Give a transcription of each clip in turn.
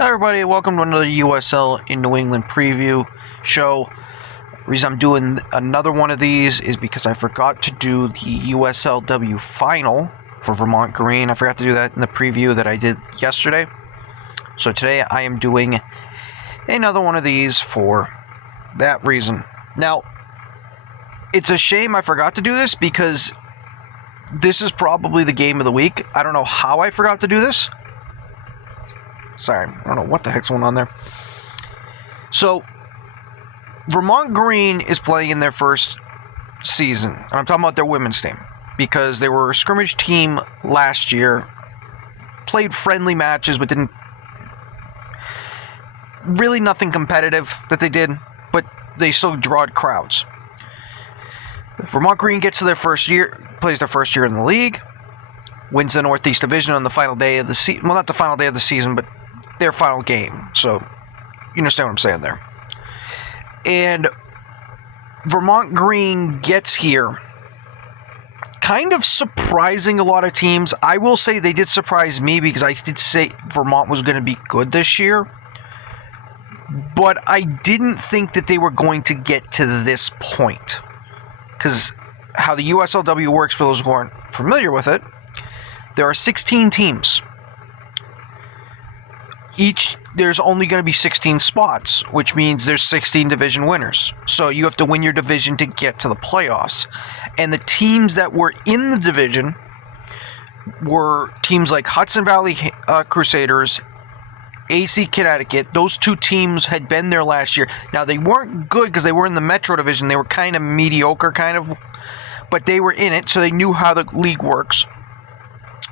Hi everybody, welcome to another USL in New England preview show. The reason I'm doing another one of these is because I forgot to do the USLW final for Vermont Green. I forgot to do that in the preview that I did yesterday. So today I am doing another one of these for that reason. Now, it's a shame I forgot to do this because this is probably the game of the week. I don't know how I forgot to do this. Sorry, I don't know what the heck's going on there. So, Vermont Green is playing in their first season. I'm talking about their women's team because they were a scrimmage team last year, played friendly matches, but didn't really nothing competitive that they did, but they still drawed crowds. Vermont Green gets to their first year, plays their first year in the league, wins the Northeast Division on the final day of the season. Well, not the final day of the season, but their final game. So, you understand what I'm saying there. And Vermont Green gets here kind of surprising a lot of teams. I will say they did surprise me because I did say Vermont was going to be good this year. But I didn't think that they were going to get to this point. Because how the USLW works, for those who aren't familiar with it, there are 16 teams. There's only going to be 16 spots, which means there's 16 division winners. So you have to win your division to get to the playoffs. And the teams that were in the division were teams like Hudson Valley Crusaders, AC Connecticut. Those two teams had been there last year. Now, they weren't good because they were in the Metro Division. They were kind of mediocre, but they were in it, so they knew how the league works.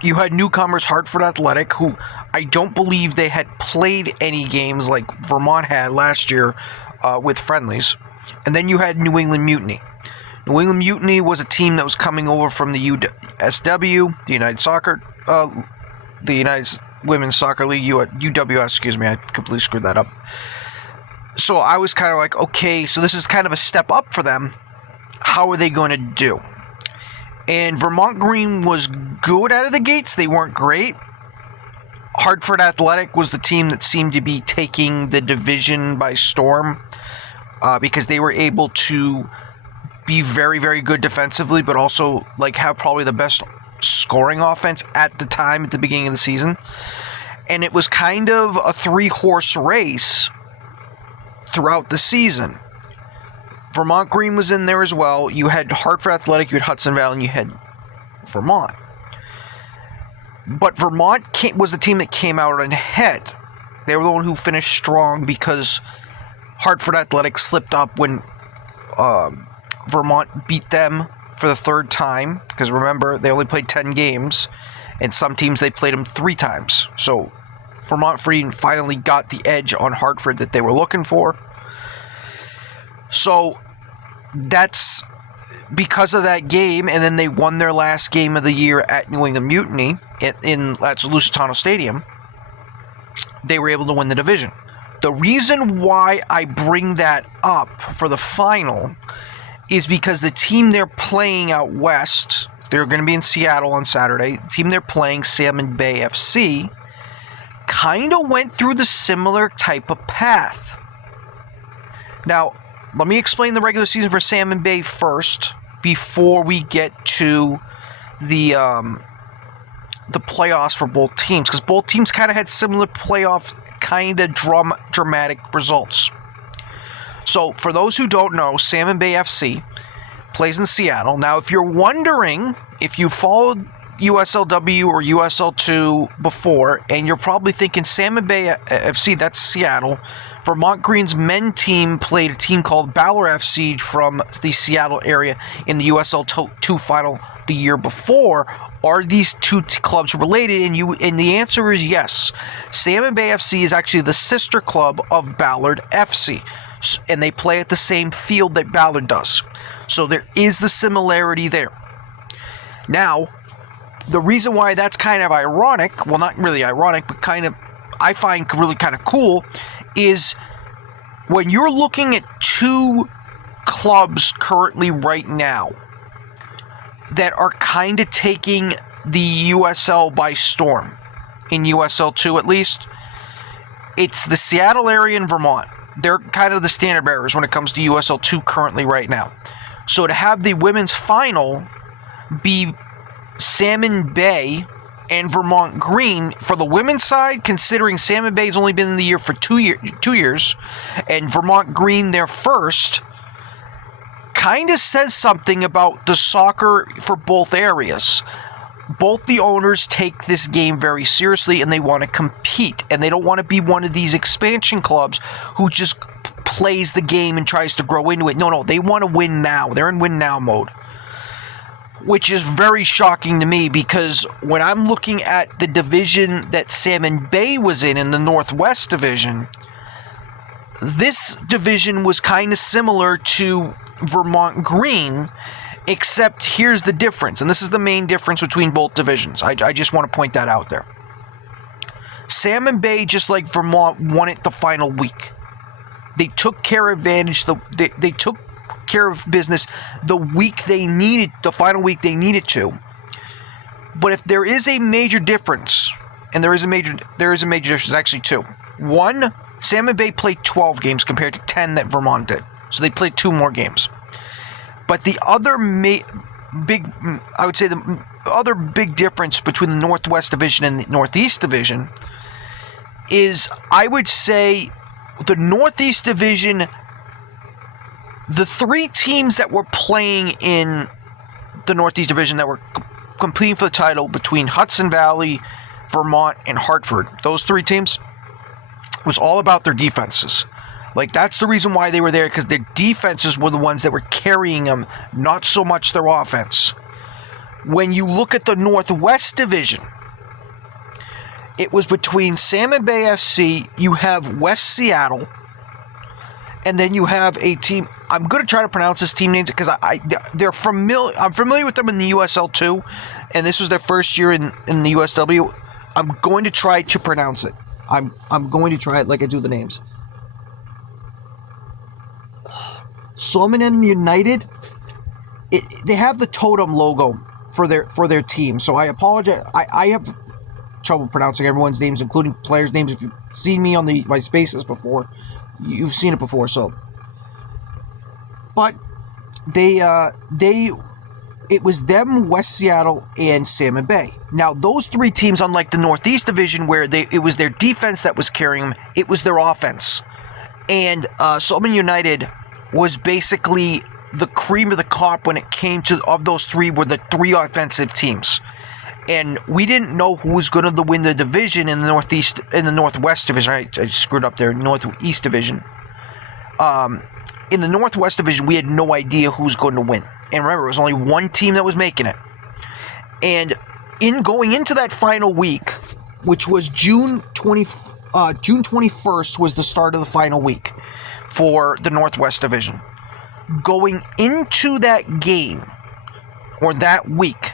You had newcomers Hartford Athletic, who I don't believe they had played any games like Vermont had last year with friendlies. And then you had New England Mutiny. New England Mutiny was a team that was coming over from the USW, the United Women's Soccer League, UWS, excuse me, I completely screwed that up. So I was kind of like, okay, so this is kind of a step up for them. How are they going to do? And Vermont Green was good out of the gates. They weren't great. Hartford Athletic was the team that seemed to be taking the division by storm because they were able to be very, very good defensively, but also have probably the best scoring offense at the time at the beginning of the season. And it was kind of a three-horse race throughout the season. Vermont Green was in there as well. You had Hartford Athletic, you had Hudson Valley, and you had Vermont. But Vermont was the team that came out ahead. They were the one who finished strong because Hartford Athletic slipped up when Vermont beat them for the third time. Because remember, they only played 10 games, and some teams they played them 3 times. So Vermont Green finally got the edge on Hartford that they were looking for. So that's because of that game, and then they won their last game of the year at New England Mutiny at Lusitano Stadium. They were able to win the division. The reason why I bring that up for the final is because the team they're playing out west, they're going to be in Seattle on Saturday. The team they're playing, Salmon Bay FC, kind of went through the similar type of path. Now, let me explain the regular season for Salmon Bay first before we get to the playoffs for both teams, because both teams kind of had similar playoff kind of dramatic results. So, for those who don't know, Salmon Bay FC plays in Seattle. Now, if you're wondering if you followed USLW or USL2 before, and you're probably thinking Salmon Bay FC, that's Seattle. Vermont Green's men team played a team called Ballard FC from the Seattle area in the USL2 final the year before. Are these two clubs related? And the answer is yes. Salmon Bay FC is actually the sister club of Ballard FC, and they play at the same field that Ballard does. So there is the similarity there. Now, the reason why that's kind of ironic, well, not really ironic, but kind of, I find really kind of cool, is when you're looking at two clubs currently right now that are kind of taking the USL by storm, in USL 2 at least, it's the Seattle area and Vermont. They're kind of the standard bearers when it comes to USL 2 currently right now. So to have the women's final be Salmon Bay and Vermont Green for the women's side, considering Salmon Bay has only been in the year for 2 years, and Vermont Green their first, kind of says something about the soccer for both areas. Both the owners take this game very seriously, and they want to compete, and they don't want to be one of these expansion clubs who just plays the game and tries to grow into it. No, they want to win now. They're in win now mode, which is very shocking to me, because when I'm looking at the division that Salmon Bay was in the Northwest Division, this division was kind of similar to Vermont Green, except here's the difference, and this is the main difference between both divisions. I just want to point that out there. Salmon Bay, just like Vermont, won it the final week. They took care of advantage. They took care of business the week they needed, the final week they needed to. But if there is a major difference, and there is a major difference, actually two. One, Salmon Bay played 12 games compared to 10 that Vermont did. So they played 2 more games. But the other the other big difference between the Northwest Division and the Northeast Division is, I would say, the Northeast Division, the 3 teams that were playing in the Northeast Division that were competing for the title between Hudson Valley, Vermont, and Hartford, those 3 teams, was all about their defenses. Like, that's the reason why they were there, because their defenses were the ones that were carrying them, not so much their offense. When you look at the Northwest Division, it was between Salmon Bay FC, you have West Seattle, and then you have a team. I'm going to try to pronounce this team names because they're familiar. I'm familiar with them in the USL 2, and this was their first year in the USW. I'm going to try to pronounce it. I'm going to try it like I do the names. Salmon United. They have the totem logo for their team, so I apologize. I have trouble pronouncing everyone's names, including players' names. If you've seen me on my spaces before, you've seen it before. So, but it was them, West Seattle, and Salmon Bay. Now, those 3 teams, unlike the Northeast Division, where it was their defense that was carrying them, it was their offense. And Salmon United was basically the cream of the crop when it came to, of those 3 were the 3 offensive teams. And we didn't know who was going to win the division in the Northwest Division. I screwed up there, Northeast Division. In the Northwest Division, we had no idea who was going to win. And remember, it was only 1 team that was making it. And in going into that final week, which was June 21st was the start of the final week for the Northwest Division. Going into that game, or that week,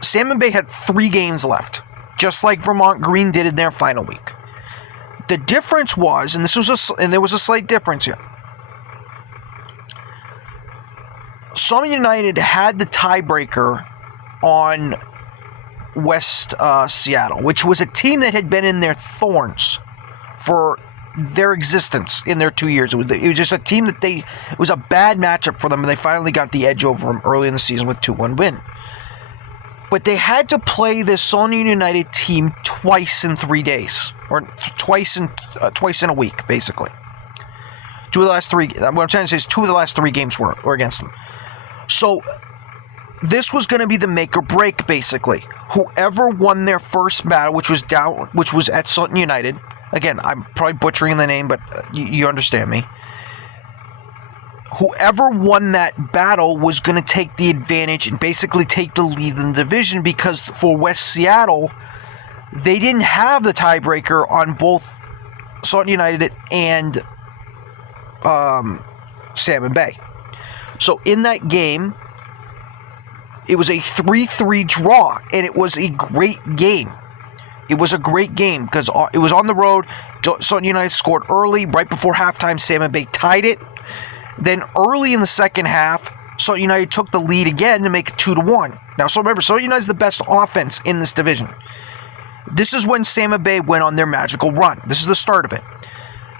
Salmon Bay had 3 games left, just like Vermont Green did in their final week. The difference was, and there was a slight difference here. Salmon United had the tiebreaker on West Seattle, which was a team that had been in their thorns for their existence in their 2 years. It was just a team that it was a bad matchup for them, and they finally got the edge over them early in the season with 2-1 win. But they had to play this Salmon United team twice in 3 days, or twice in a week, basically. 2 of the last 3. What I'm trying to say is 2 of the last 3 games were against them. So this was going to be the make or break, basically. Whoever won their first battle, which was at Salmon United. Again, I'm probably butchering the name, but you understand me. Whoever won that battle was going to take the advantage and basically take the lead in the division, because for West Seattle, they didn't have the tiebreaker on both Salmon United and Salmon Bay. So in that game, it was a 3-3 draw, and it was a great game. It was a great game because it was on the road. Salmon United scored early, right before halftime. Salmon Bay tied it. Then early in the second half, Salmon United took the lead again to make it 2-1. Now, so remember, Salmon United is the best offense in this division. This is when Salmon Bay went on their magical run. This is the start of it.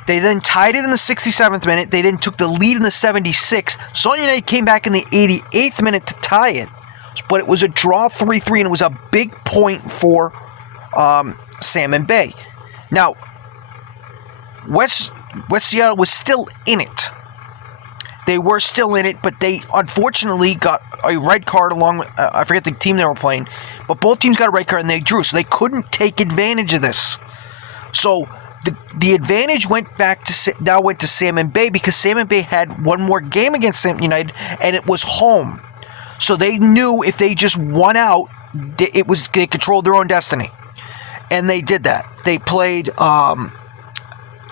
They then tied it in the 67th minute. They then took the lead in the 76th. Sault United came back in the 88th minute to tie it. But it was a draw 3-3, and it was a big point for Salmon Bay. Now, West Seattle was still in it. They were still in it, but they unfortunately got a red card along with, I forget the team they were playing, but both teams got a red card and they drew, so they couldn't take advantage of this. So the advantage went to Salmon Bay because Salmon Bay had one more game against Salmon United, and it was home. So they knew if they just won out, they controlled their own destiny. And they did that. They played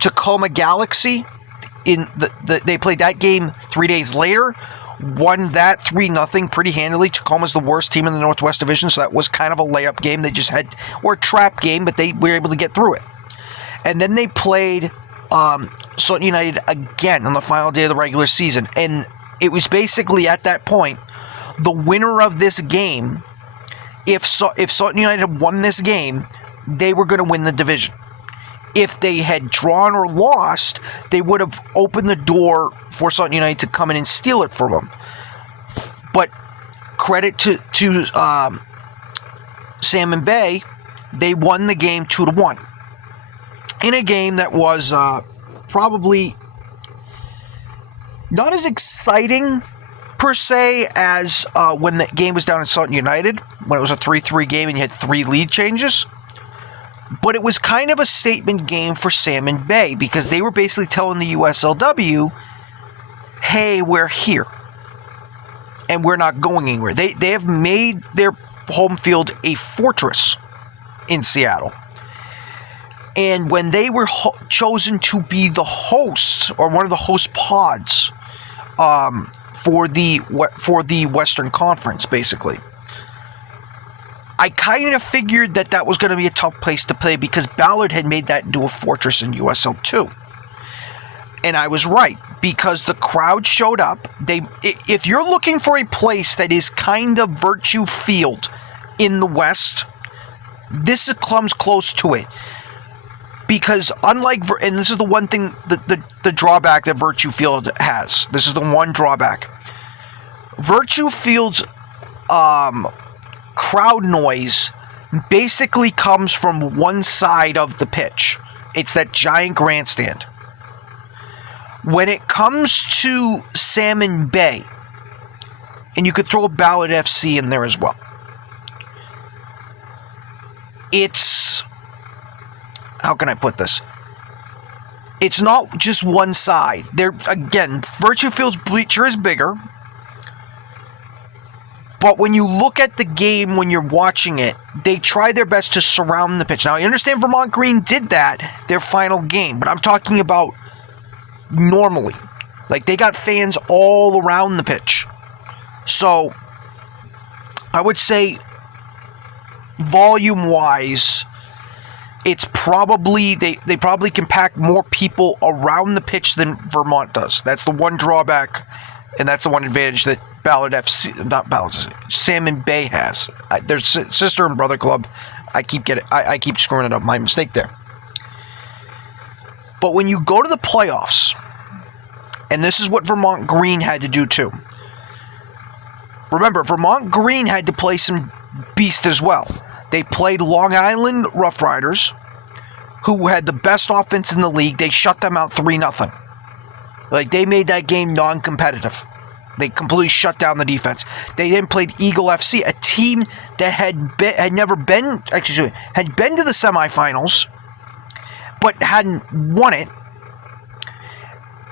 Tacoma Galaxy. They played that game 3 days later, won that 3-0 pretty handily. Tacoma's the worst team in the Northwest Division, so that was kind of a layup game. They just had, or a trap game, but they were able to get through it. And then they played Sault United again on the final day of the regular season. And it was basically at that point, the winner of this game, if Sault United had won this game, they were going to win the division. If they had drawn or lost, they would have opened the door for Sault United to come in and steal it from them. But credit to Salmon Bay, they won the game 2-1. In a game that was probably not as exciting per se as when the game was down in Sault United, when it was a 3-3 game and you had 3 lead changes. But it was kind of a statement game for Salmon Bay because they were basically telling the USLW, hey, we're here. And we're not going anywhere. They have made their home field a fortress in Seattle. And when they were chosen to be the hosts, or one of the host pods, for the Western Conference, basically, I kind of figured that was going to be a tough place to play because Ballard had made that into a fortress in USL 2. And I was right, because the crowd showed up. If you're looking for a place that is kind of Virtue Field in the West, this comes close to it. Because unlike, and this is the one thing, the drawback that Virtue Field has. This is the one drawback. Virtue Field's crowd noise basically comes from one side of the pitch. It's that giant grandstand. When it comes to Salmon Bay, and you could throw Ballard FC in there as well, it's, how can I put this? It's not just one side. Again, Virtue Field's bleacher is bigger. But when you look at the game, when you're watching it, they try their best to surround the pitch. Now, I understand Vermont Green did that their final game, but I'm talking about normally. Like, they got fans all around the pitch. So, I would say, volume-wise, it's probably, they probably can pack more people around the pitch than Vermont does. That's the one drawback, and that's the one advantage that Salmon Bay has. Their sister and brother club. I keep screwing it up. My mistake there. But when you go to the playoffs, and this is what Vermont Green had to do too. Remember, Vermont Green had to play some beast as well. They played Long Island Rough Riders, who had the best offense in the league. They shut them out 3-0. Like, they made that game non-competitive. They completely shut down the defense. They then played Eagle FC, a team that had been to the semifinals, but hadn't won it.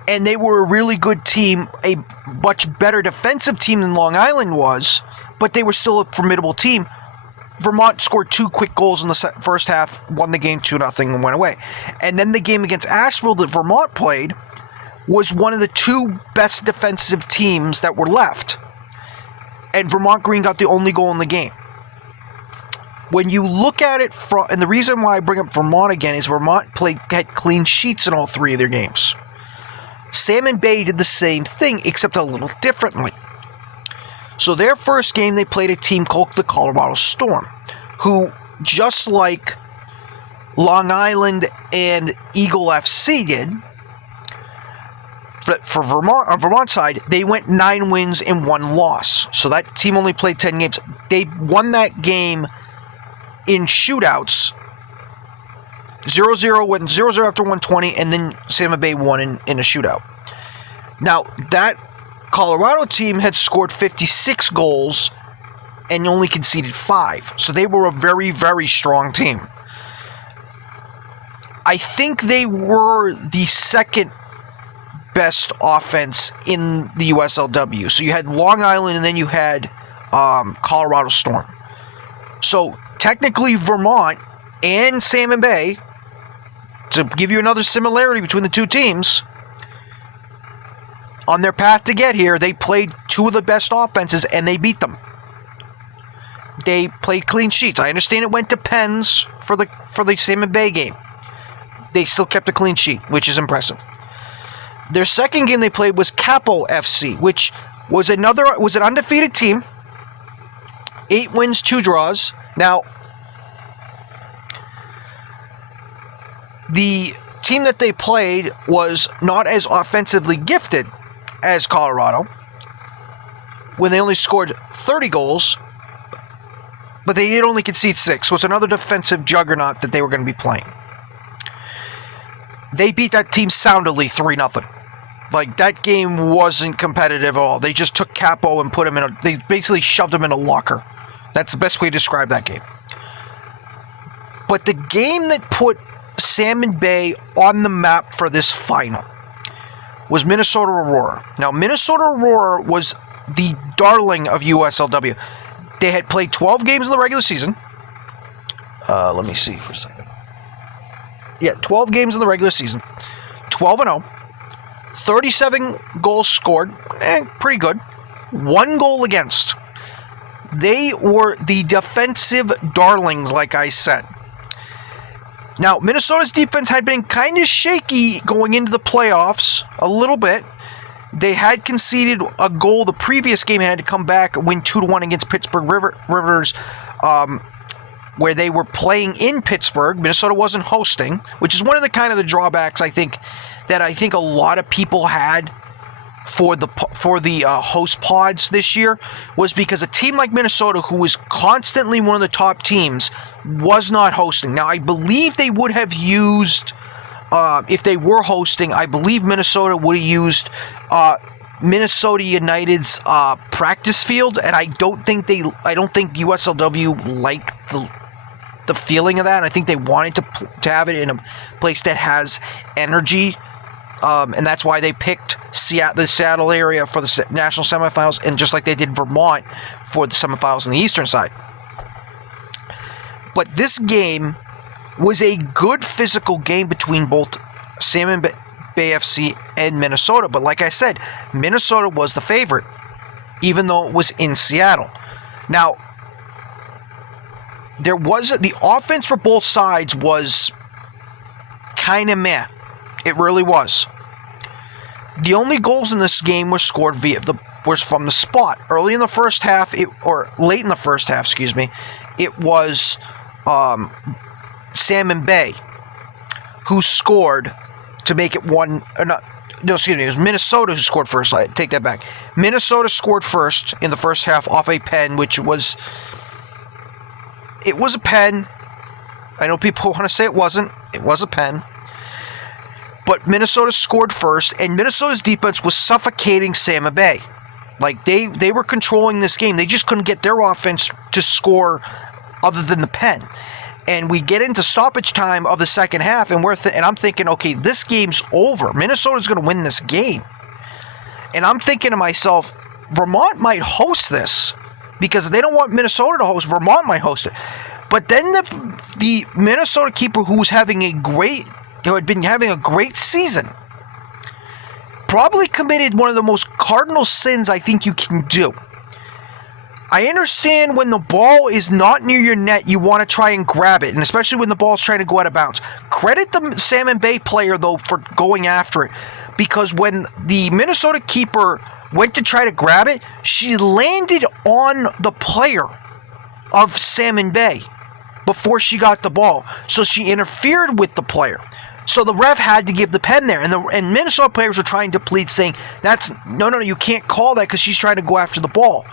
And they were a really good team, a much better defensive team than Long Island was, but they were still a formidable team. Vermont scored 2 quick goals in the first half, won the game 2-0, and went away. And then the game against Asheville that Vermont played was one of the 2 best defensive teams that were left. And Vermont Green got the only goal in the game. When you look at it and the reason why I bring up Vermont again is Vermont had clean sheets in all 3 of their games. Salmon Bay did the same thing, except a little differently. So their first game, they played a team called the Colorado Storm, who, just like Long Island and Eagle FC did. For Vermont, on Vermont side, they went 9 wins and 1 loss. So that team only played 10 games. They won that game in shootouts. 0-0, went 0-0 after 120, and then Salmon Bay won in a shootout. Now, that Colorado team had scored 56 goals and only conceded 5. So they were a very, very strong team. I think they were the second best offense in the USLW. So you had Long Island and then you had Colorado Storm. So technically Vermont and Salmon Bay, to give you another similarity between the two teams, on their path to get here, they played 2 of the best offenses and they beat them. They played clean sheets. I understand it went to pens for the Salmon Bay game. They still kept a clean sheet, which is impressive. Their second game they played was Capo FC, which was an undefeated team. 8 wins, 2 draws. Now, the team that they played was not as offensively gifted as Colorado, when they only scored 30 goals, but they did only concede 6. So it's another defensive juggernaut that they were going to be playing. They beat that team soundly 3-0. Like, that game wasn't competitive at all. They just took Capo and they basically shoved him in a locker. That's the best way to describe that game. But the game that put Salmon Bay on the map for this final was Minnesota Aurora. Now, Minnesota Aurora was the darling of USLW. They had played 12 games in the regular season. Let me see for a second. Yeah, 12 games in the regular season. 12-0. 37 goals scored. Pretty good. 1 goal against. They were the defensive darlings, like I said. Now, Minnesota's defense had been kind of shaky going into the playoffs, a little bit. They had conceded a goal the previous game and had to come back and win 2-1 against Pittsburgh Rivers, where they were playing in Pittsburgh. Minnesota wasn't hosting, which is one of the drawbacks I think a lot of people had for the host pods this year, was because a team like Minnesota, who was constantly one of the top teams, was not hosting. Now, I believe they would have used, if they were hosting, I believe Minnesota would have used Minnesota United's practice field, and I don't think USLW liked the feeling of that. I think they wanted to have it in a place that has energy, and that's why they picked the Seattle area for the national semifinals, and just like they did Vermont for the semifinals on the eastern side. But this game was a good physical game between both Salmon Bay FC and Minnesota. But like I said, Minnesota was the favorite, even though it was in Seattle. Now, the offense for both sides was kind of meh. It really was. The only goals in this game were scored was from the spot. Early in the first half, or late in the first half, excuse me, it was Salmon Bay who scored to make it it was Minnesota who scored first. I take that back. Minnesota scored first in the first half off a pen, which was... It was a pen. I know people want to say it wasn't. It was a pen. But Minnesota scored first, and Minnesota's defense was suffocating Salmon Bay. Like, they were controlling this game. They just couldn't get their offense to score other than the pen. And we get into stoppage time of the second half, and I'm thinking, okay, this game's over. Minnesota's going to win this game. And I'm thinking to myself, Vermont might host this, because if they don't want Minnesota to host, Vermont might host it. But then the Minnesota keeper, who had been having a great season, probably committed one of the most cardinal sins I think you can do. I understand when the ball is not near your net, you want to try and grab it, and especially when the ball's trying to go out of bounds. Credit the Salmon Bay player, though, for going after it, because when the Minnesota keeper went to try to grab it, she landed on the player of Salmon Bay before she got the ball. So she interfered with the player. So the ref had to give the pen there. And Minnesota players were trying to plead, saying, no, you can't call that because she's trying to go after the ball.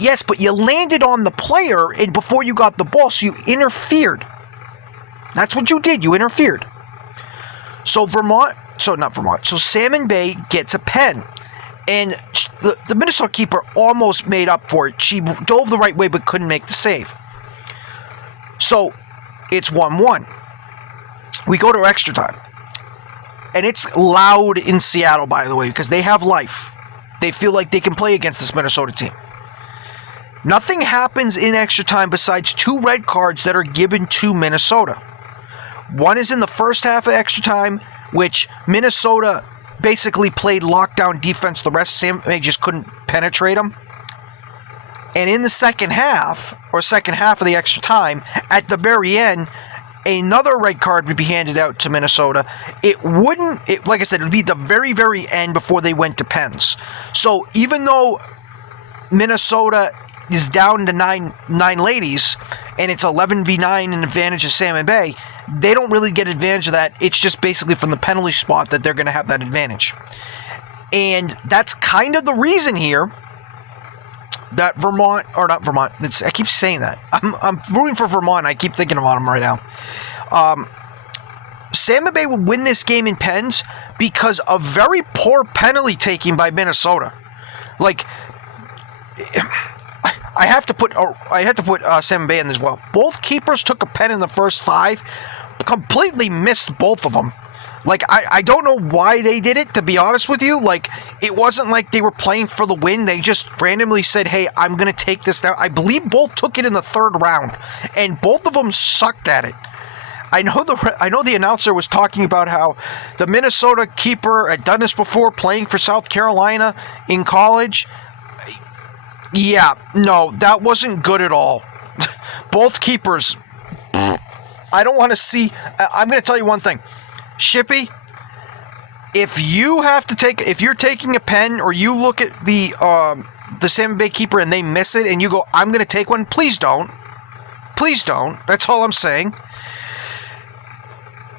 Yes, but you landed on the player and before you got the ball, so you interfered. That's what you did. You interfered. So Salmon Bay gets a pen. And the Minnesota keeper almost made up for it. She dove the right way but couldn't make the save. So it's 1-1. We go to extra time. And it's loud in Seattle, by the way, because they have life. They feel like they can play against this Minnesota team. Nothing happens in extra time besides 2 red cards that are given to Minnesota. One is in the first half of extra time, which Minnesota basically played lockdown defense. The rest, they just couldn't penetrate them. And in the second half of the extra time, at the very end, another red card would be handed out to Minnesota. Like I said, it would be the very, very end before they went to pens. So even though Minnesota is down to nine ladies, and it's 11v9 in advantage of Salmon Bay, they don't really get advantage of that. It's just basically from the penalty spot that they're going to have that advantage. And that's kind of the reason here that I keep saying that. I'm rooting for Vermont. I keep thinking about them right now. Salmon Bay would win this game in pens because of very poor penalty taking by Minnesota. Like, I have to put Salmon Bay in as well. Both keepers took a pen in the first 5, completely missed both of them. Like, I don't know why they did it, to be honest with you. Like, it wasn't like they were playing for the win. They just randomly said, hey, I'm going to take this now. I believe both took it in the 3rd round, and both of them sucked at it. I know the announcer was talking about how the Minnesota keeper had done this before, playing for South Carolina in college. Yeah, no, that wasn't good at all. Both keepers, I don't want to see. I'm going to tell you one thing. Shippy, if you're taking a pen or you look at the Salmon Bay keeper and they miss it and you go, I'm going to take one, please don't. Please don't. That's all I'm saying.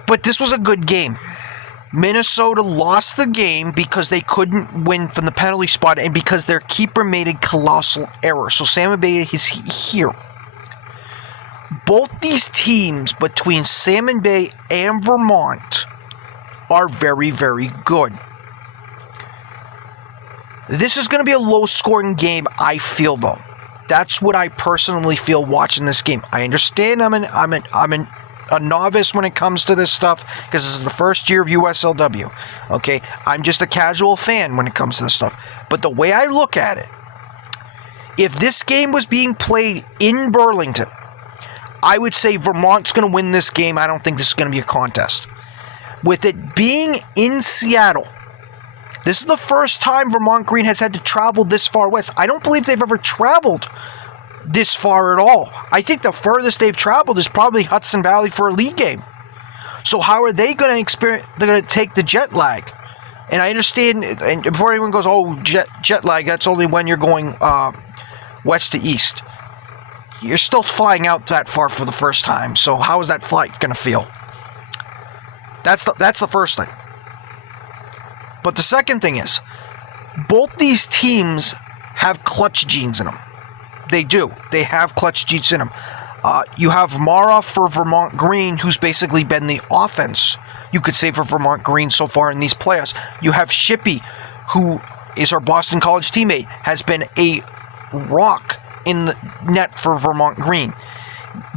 But this was a good game. Minnesota lost the game because they couldn't win from the penalty spot and because their keeper made a colossal error. So Salmon Bay is here. Both these teams between Salmon Bay and Vermont are very, very good. This is going to be a low-scoring game, I feel, though. That's what I personally feel watching this game. I understand I'm a novice when it comes to this stuff because this is the first year of USLW. Okay, I'm just a casual fan when it comes to this stuff. But the way I look at it, if this game was being played in Burlington, I would say Vermont's going to win this game. I don't think this is going to be a contest. With it being in Seattle, this is the first time Vermont Green has had to travel this far west. I don't believe they've ever traveled this far at all. I think the furthest they've traveled is probably Hudson Valley for a league game. So how are they going to experience? They're going to take the jet lag. And I understand, and before anyone goes, oh, jet lag, that's only when you're going west to east. You're still flying out that far for the first time. So how is that flight going to feel? That's the first thing. But the second thing is, both these teams have clutch genes in them. They do. They have clutch genes in them. You have Mara for Vermont Green, who's basically been the offense, you could say, for Vermont Green so far in these playoffs. You have Shippy, who is our Boston College teammate, has been a rock in the net for Vermont Green.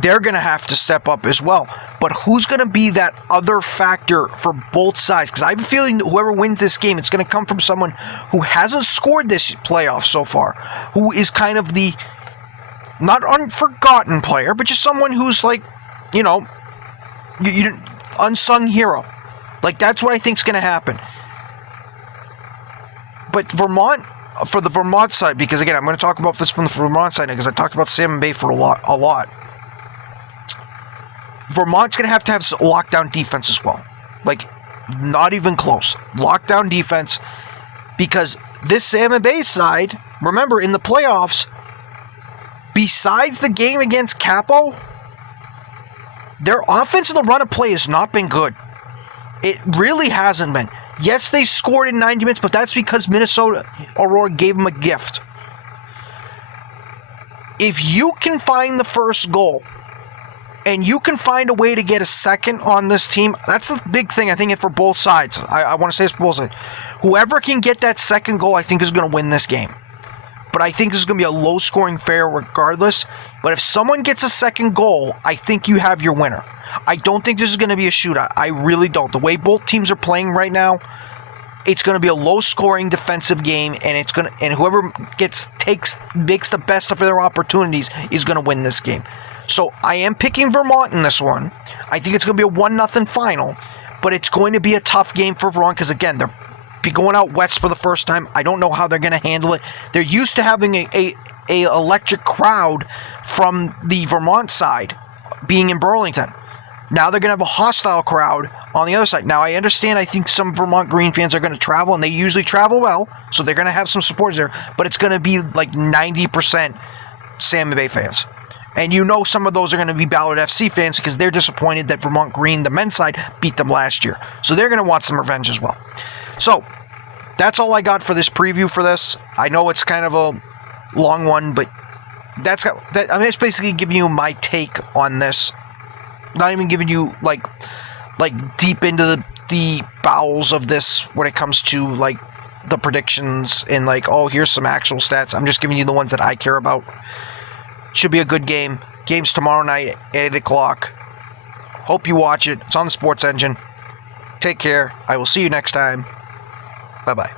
They're going to have to step up as well. But who's going to be that other factor for both sides? Because I have a feeling that whoever wins this game, it's going to come from someone who hasn't scored this playoff so far, who is kind of the not unforgotten player, but just someone who's like, you unsung hero. Like, that's what I think is going to happen. But Vermont, for the Vermont side, because again, I'm going to talk about this from the Vermont side because I talked about Salmon Bay for a lot. Vermont's going to have lockdown defense as well. Like, not even close. Lockdown defense, because this Salmon Bay side, remember, in the playoffs, besides the game against Capo, Their offense in the run of play has not been good. It really hasn't been. Yes, they scored in 90 minutes, but that's because Minnesota Aurora gave them a gift. If you can find the first goal and you can find a way to get a second on this team, that's the big thing, I think, for both sides. I want to say it's for both sides. Whoever can get that second goal, I think, is going to win this game. But I think this is going to be a low-scoring affair regardless. But if someone gets a second goal, I think you have your winner. I don't think this is going to be a shootout. I really don't. The way both teams are playing right now, it's going to be a low-scoring defensive game, and whoever makes the best of their opportunities is going to win this game. So I am picking Vermont in this one. I think it's going to be a 1-0 final, but it's going to be a tough game for Vermont because, again, they're going out west for the first time. I don't know how they're going to handle it. They're used to having a electric crowd from the Vermont side being in Burlington. Now they're going to have a hostile crowd on the other side. Now, I understand, I think some Vermont Green fans are going to travel, and they usually travel well, so they're going to have some supporters there, but it's going to be like 90% Salmon Bay fans. And you know some of those are going to be Ballard FC fans because they're disappointed that Vermont Green, the men's side, beat them last year. So they're going to want some revenge as well. So that's all I got for this preview for this. I know it's kind of a long one, but I'm just basically giving you my take on this. Not even giving you like deep into the bowels of this when it comes to like the predictions and like, oh, here's some actual stats. I'm just giving you the ones that I care about. Should be a good game. Game's tomorrow night at 8 o'clock. Hope you watch it. It's on the Sports Engine. Take care. I will see you next time. Bye-bye.